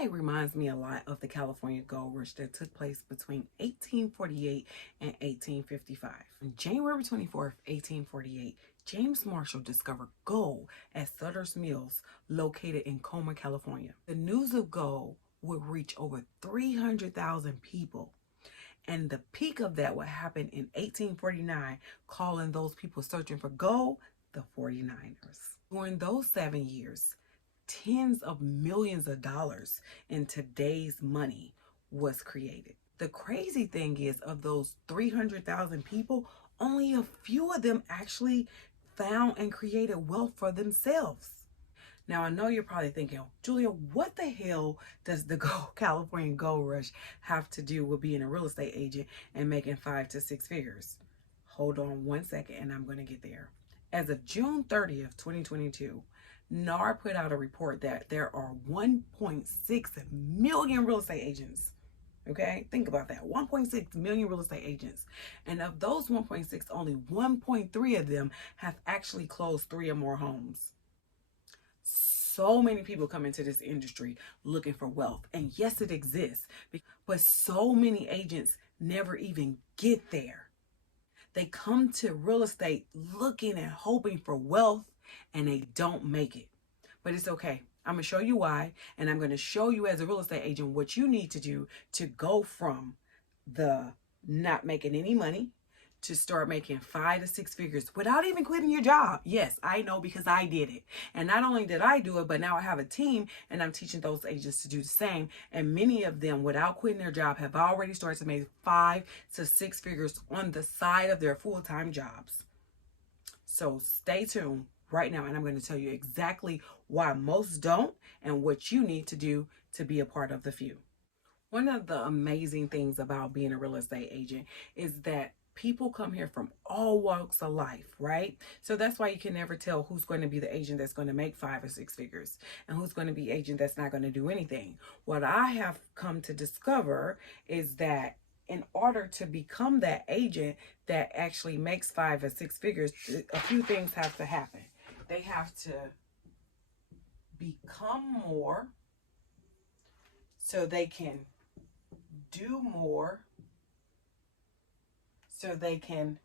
estate reminds me a lot of the California gold rush that took place between 1848 and 1855. On January 24th, 1848, James Marshall discovered gold at Sutter's Mills, located in Coma, California. The news of gold would reach over 300,000 people. And the peak of that would happen in 1849, calling those people searching for gold the 49ers. During those 7 years, tens of millions of dollars in today's money was created. The crazy thing is, of those 300,000 people, only a few of them actually found and created wealth for themselves. Now, I know you're probably thinking, Julia, what the hell does the California gold rush have to do with being a real estate agent and making 5 to 6 figures? Hold on one second and I'm going to get there. As of June 30th, 2022, NAR put out a report that there are 1.6 million real estate agents. Okay, think about that. 1.6 million real estate agents. And of those 1.6, only 1.3 of them have actually closed 3 or more homes. So many people come into this industry looking for wealth. And yes, it exists, but so many agents never even get there. They come to real estate looking and hoping for wealth, and they don't make it. But it's okay. I'm going to show you why, and I'm going to show you as a real estate agent what you need to do to go from the not making any money to start making 5 to 6 figures without even quitting your job. Yes, I know, because I did it. And not only did I do it, but now I have a team and I'm teaching those agents to do the same. And many of them, without quitting their job, have already started to make 5 to 6 figures on the side of their full-time jobs. So stay tuned right now, and I'm going to tell you exactly why most don't and what you need to do to be a part of the few. One of the amazing things about being a real estate agent is that people come here from all walks of life, right? So that's why you can never tell who's going to be the agent that's going to make 5 or 6 figures and who's going to be agent that's not going to do anything. What I have come to discover is that in order to become that agent that actually makes 5 or 6 figures, a few things have to happen. They have to become more so they can do more, so they can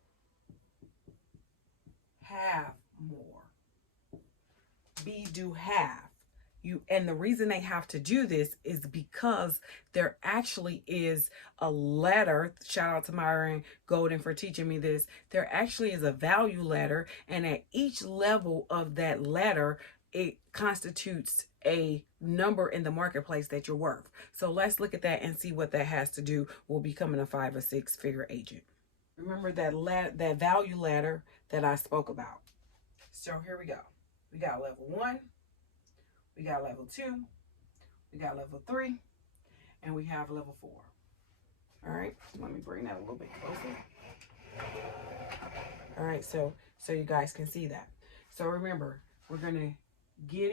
have more. Be, do, have. And the reason they have to do this is because there actually is a ladder. Shout out to Myron Golden for teaching me this. There actually is a value ladder, and at each level of that ladder, it constitutes a number in the marketplace that you're worth. So let's look at that and see what that has to do with becoming a 5 or 6 figure agent. Remember that value ladder that I spoke about. So here we go. We got level 1, we got level 2, we got level 3, and we have level 4. All right, let me bring that a little bit closer. All right, so you guys can see that. So remember, we're gonna get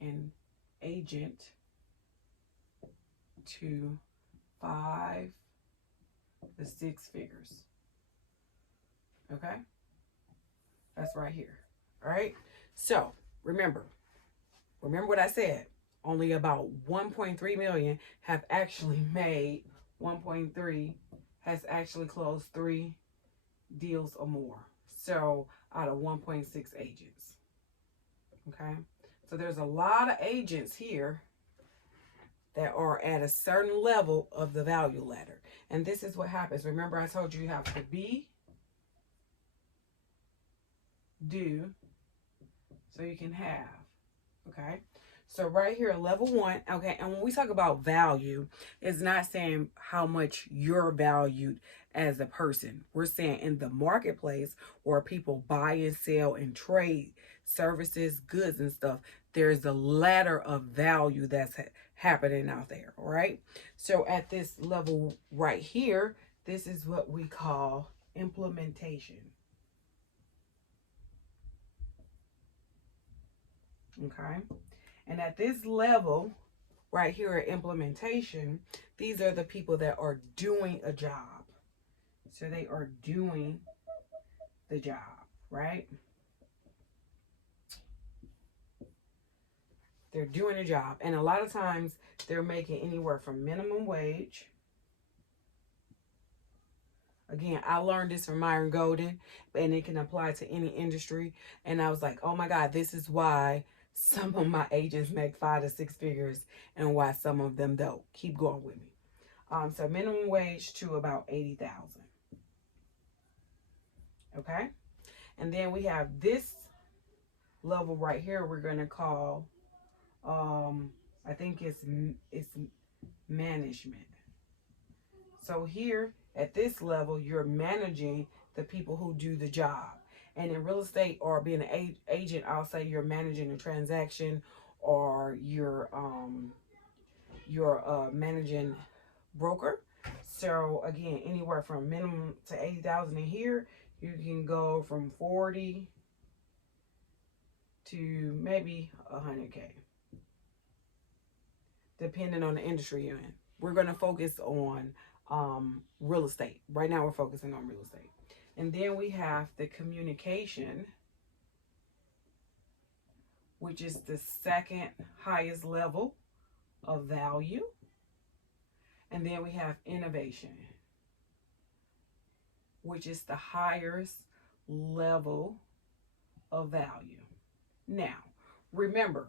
an agent to 5 to 6 figures. Okay, that's right here. All right, so remember what I said. Only about 1.3 million have actually made 1.3 has actually closed 3 deals or more. So out of 1.6 agents. Okay, so there's a lot of agents here that are at a certain level of the value ladder. And this is what happens. Remember, I told you have to be, do, so you can have. Okay, so right here, level 1. Okay, and when we talk about value, it's not saying how much you're valued as a person. We're saying in the marketplace where people buy and sell and trade services, goods and stuff, there's a ladder of value that's happening out there. All right, so at this level right here, this is what we call implementation. Okay, and at this level right here at implementation, these are the people that are doing a job. So they are doing the job, right? They're doing a job. And a lot of times they're making anywhere from minimum wage. Again, I learned this from Myron Golden, and it can apply to any industry. And I was like, oh my God, this is why some of my agents make 5 to 6 figures and why some of them don't. Keep going with me. So minimum wage to about 80,000. Okay. And then we have this level right here we're going to call, I think it's management. So here at this level, you're managing the people who do the job. And in real estate or being an agent, I'll say you're managing a transaction, or you're managing broker. So again, anywhere from minimum to 80,000 in here, you can go from 40 to maybe 100K, depending on the industry you're in. We're going to focus on real estate. Right now we're focusing on real estate. And then we have the communication, which is the second highest level of value. And then we have innovation, which is the highest level of value. Now, remember,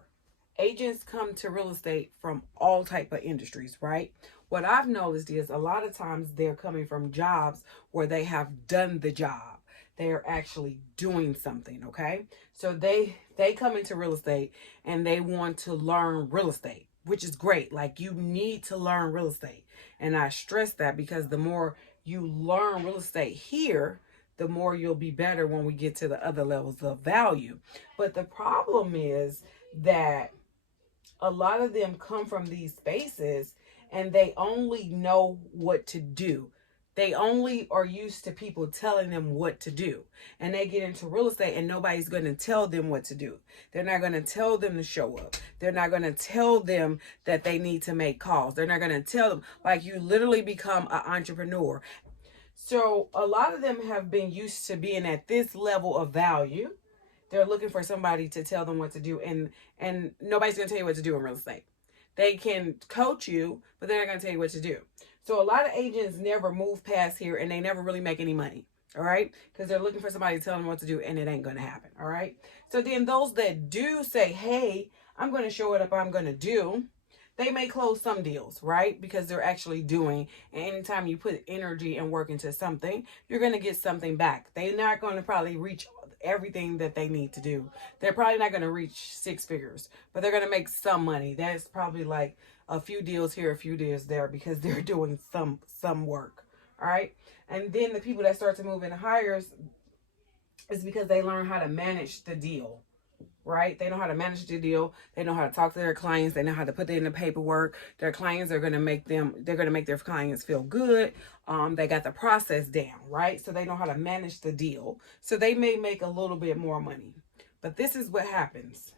agents come to real estate from all type of industries, right? What I've noticed is a lot of times they're coming from jobs where they have done the job. They're actually doing something, okay? So they come into real estate and they want to learn real estate, which is great. Like, you need to learn real estate. And I stress that because the more you learn real estate here, the more you'll be better when we get to the other levels of value. But the problem is that a lot of them come from these spaces and they only know what to do. They only are used to people telling them what to do. And they get into real estate and nobody's going to tell them what to do. They're not going to tell them to show up. They're not going to tell them that they need to make calls. They're not going to tell them. Like, you literally become an entrepreneur. So a lot of them have been used to being at this level of value. They're looking for somebody to tell them what to do. And nobody's going to tell you what to do in real estate. They can coach you, but they're not going to tell you what to do. So a lot of agents never move past here and they never really make any money. All right. Because they're looking for somebody to tell them what to do, and it ain't going to happen. All right. So then those that do say, hey, I'm going to show it up, I'm going to do, they may close some deals, right? Because they're actually doing. And anytime you put energy and work into something, you're going to get something back. They're not going to probably reach everything that they need to do. They're probably not going to reach 6 figures, but they're going to make some money. That's probably like a few deals here, a few deals there, because they're doing some work. All right. And then the people that start to move into hires is because they learn how to manage the deal. Right? They know how to manage the deal. They know how to talk to their clients. They know how to put it in the paperwork. Their clients are going to make their clients feel good. They got the process down, right? So they know how to manage the deal. So they may make a little bit more money. But this is what happens.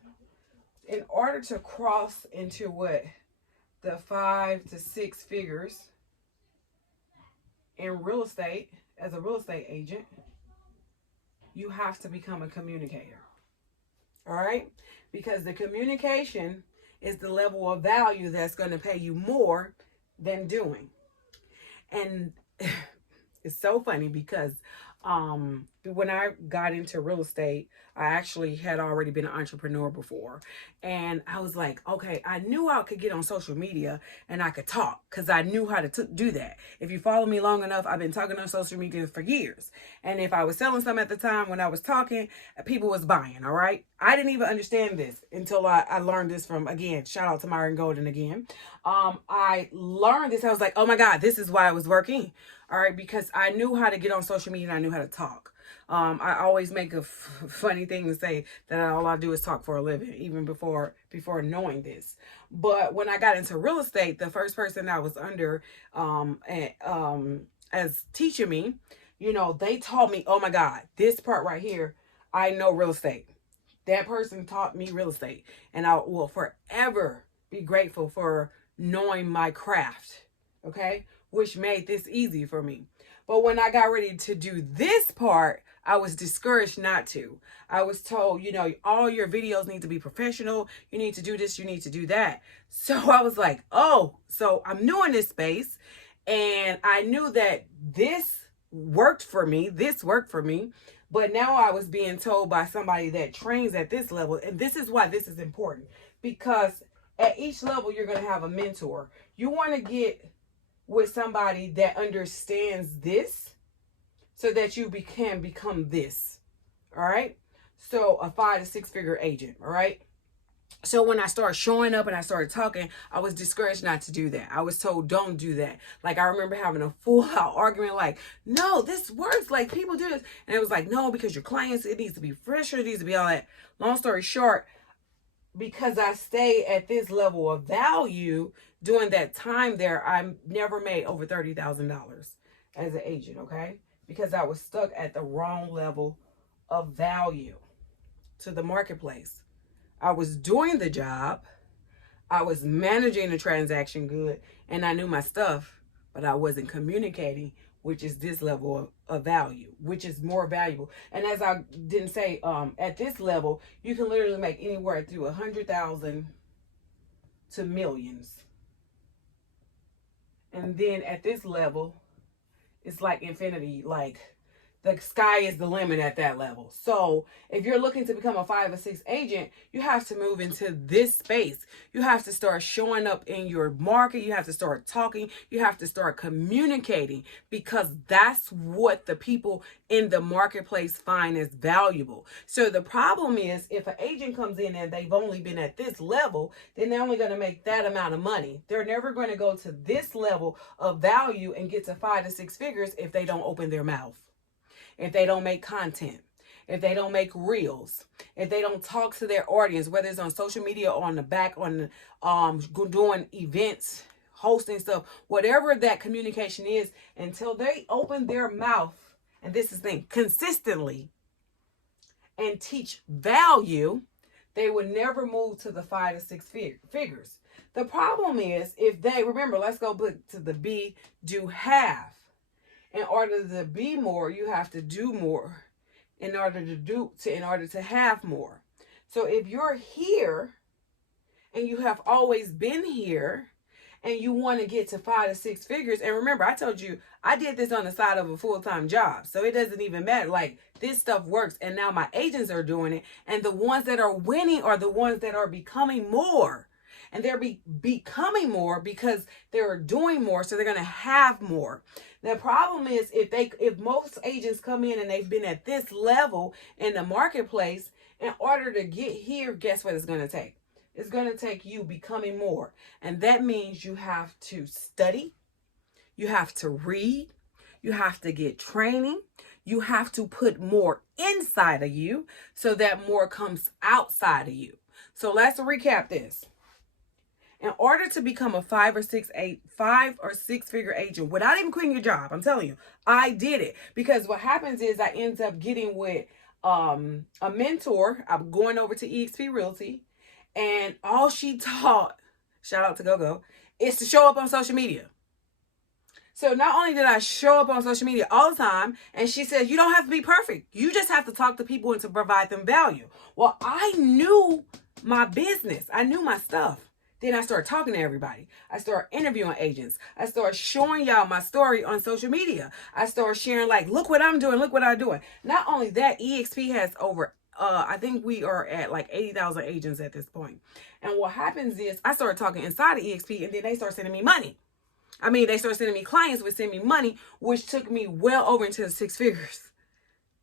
In order to cross into what the 5 to 6 figures in real estate, as a real estate agent, you have to become a communicator. All right? Because the communication is the level of value that's going to pay you more than doing. And it's so funny because when I got into real estate, I actually had already been an entrepreneur before. And I was like, okay, I knew I could get on social media and I could talk because I knew how to do that. If you follow me long enough, I've been talking on social media for years. And if I was selling something at the time when I was talking, people was buying, all right? I didn't even understand this until I learned this from, again, shout out to Myron Golden again. I learned this. I was like, oh my God, this is why it was working. All right, because I knew how to get on social media and I knew how to talk. I always make a funny thing to say that all I do is talk for a living, even before knowing this. But when I got into real estate, the first person I was under as teaching me, they taught me, oh my God, this part right here, I know real estate. That person taught me real estate. And I will forever be grateful for knowing my craft, okay? Which made this easy for me. But when I got ready to do this part, I was discouraged not to. I was told, all your videos need to be professional. You need to do this, you need to do that. So I was like, oh, so I'm new in this space. And I knew that this worked for me. But now I was being told by somebody that trains at this level. And this is why this is important. Because at each level, you're going to have a mentor. You want to get with somebody that understands this so that you can become this. All right. So a 5 to 6 figure agent. All right. So when I started showing up and I started talking, I was discouraged not to do that. I was told, don't do that. Like, I remember having a full out argument, like, no, this works. Like, people do this. And it was like, no, because your clients, it needs to be fresher. It needs to be all that. Long story short, because I stay at this level of value during that time there, I never made over $30,000 as an agent, okay? Because I was stuck at the wrong level of value to the marketplace. I was doing the job, I was managing the transaction good, and I knew my stuff, but I wasn't communicating, which is this level of value, which is more valuable. And as I didn't say, at this level, you can literally make anywhere through 100,000 to millions. And then at this level, it's like infinity, like the sky is the limit at that level. So if you're looking to become a 5 or 6 agent, you have to move into this space. You have to start showing up in your market. You have to start talking. You have to start communicating, because that's what the people in the marketplace find as valuable. So the problem is, if an agent comes in and they've only been at this level, then they're only going to make that amount of money. They're never going to go to this level of value and get to 5 to 6 figures if they don't open their mouth. If they don't make content, if they don't make reels, if they don't talk to their audience, whether it's on social media or on the back, on doing events, hosting stuff, whatever that communication is, until they open their mouth, and this is the thing, consistently, and teach value, they would never move to the 5 to 6 figures. The problem is, if they, remember, let's go back to the be, do, have. In order to be more, you have to do more in order to have more. So if you're here and you have always been here and you want to get to 5 to 6 figures, and remember, I told you I did this on the side of a full-time job. So it doesn't even matter. Like, this stuff works, and now my agents are doing it, and the ones that are winning are the ones that are becoming more. And they're becoming more because they're doing more, so they're going to have more. The problem is, if most agents come in and they've been at this level in the marketplace, in order to get here, guess what it's going to take? It's going to take you becoming more. And that means you have to study, you have to read, you have to get training, you have to put more inside of you so that more comes outside of you. So let's recap this. In order to become a 5 or 6 figure agent without even quitting your job, I'm telling you, I did it. Because what happens is I end up getting with a mentor. I'm going over to eXp Realty, and all she taught, shout out to GoGo, is to show up on social media. So not only did I show up on social media all the time, and she said, you don't have to be perfect. You just have to talk to people and to provide them value. Well, I knew my business. I knew my stuff. Then I started talking to everybody. I started interviewing agents. I started showing y'all my story on social media. I started sharing, like, look what I'm doing. Look what I'm doing. Not only that, eXp has over, I think we are at like 80,000 agents at this point. And what happens is I started talking inside of eXp, and then they start sending me money. They started sending me clients would send me money, which took me well over into the 6 figures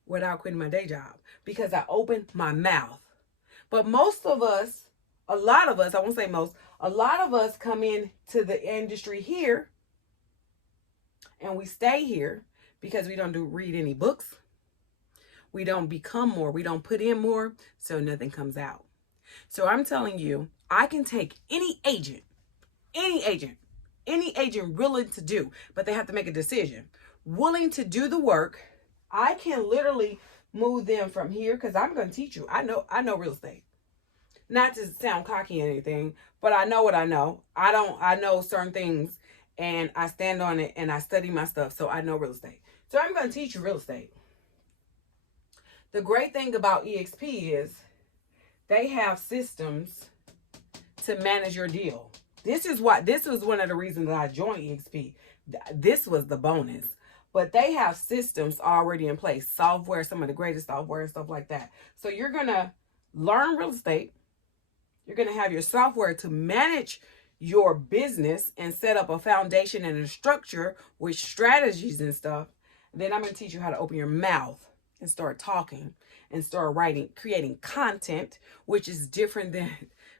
without quitting my day job, because I opened my mouth. But most of us, a lot of us, I won't say most, a lot of us come into the industry here and we stay here because we don't read any books. We don't become more. We don't put in more, so nothing comes out. So I'm telling you, I can take any agent willing to do, but they have to make a decision, willing to do the work. I can literally move them from here, because I'm going to teach you. I know real estate. Not to sound cocky or anything, but I know what I know. I know certain things, and I stand on it, and I study my stuff, so I know real estate. So I'm going to teach you real estate. The great thing about EXP is they have systems to manage your deal. This was one of the reasons that I joined EXP. This was the bonus. But they have systems already in place, software, some of the greatest software and stuff like that. So you're going to learn real estate. You're going to have your software to manage your business and set up a foundation and a structure with strategies and stuff. Then I'm going to teach you how to open your mouth and start talking and start writing, creating content, which is different than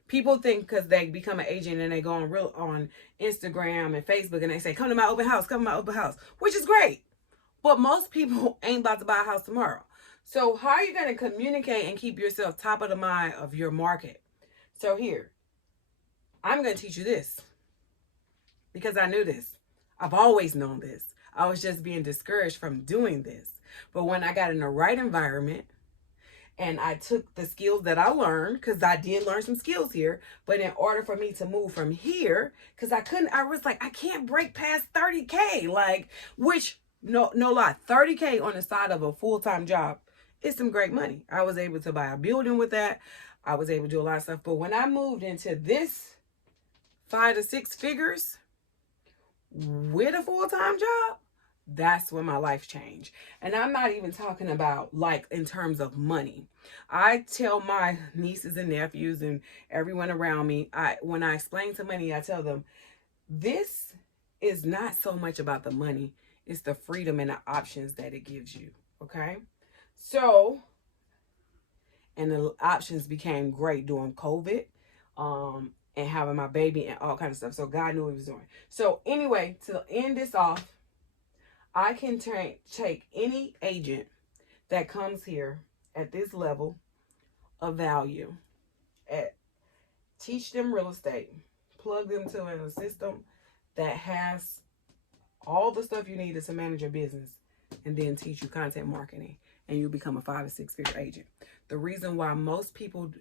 people think, because they become an agent and they go on Instagram and Facebook and they say, come to my open house, come to my open house, which is great. But most people ain't about to buy a house tomorrow. So how are you going to communicate and keep yourself top of the mind of your market? So here, I'm going to teach you this because I knew this. I've always known this. I was just being discouraged from doing this. But when I got in the right environment and I took the skills that I learned, because I did learn some skills here, but in order for me to move from here, because I was like, I can't break past 30K, like, which, no lie, 30K on the side of a full-time job is some great money. I was able to buy a building with that. I was able to do a lot of stuff. But when I moved into this 5 to 6 figures with a full-time job, that's when my life changed. And I'm not even talking about like in terms of money. I tell my nieces and nephews and everyone around me, when I explain to money, I tell them, this is not so much about the money. It's the freedom and the options that it gives you. Okay? So, and the options became great during COVID, and having my baby and all kinds of stuff. So God knew what he was doing. So anyway, to end this off, I can take any agent that comes here at this level of value, teach them real estate, plug them to a system that has all the stuff you need to manage your business, and then teach you content marketing, and you become a 5 to 6 figure agent. The reason why most people,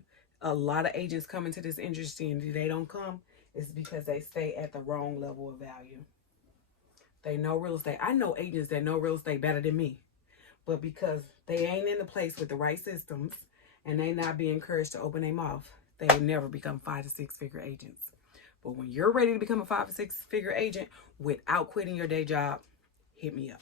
a lot of agents come into this industry and they don't come is because they stay at the wrong level of value. They know real estate. I know agents that know real estate better than me. But because they ain't in the place with the right systems and they not be encouraged to open their mouth, they will never become 5 to 6 figure agents. But when you're ready to become a 5 to 6 figure agent without quitting your day job, hit me up.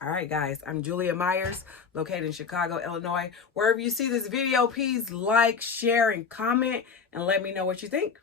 All right, guys, I'm Julia Myers, located in Chicago, Illinois. Wherever you see this video, please like, share, and comment, and let me know what you think.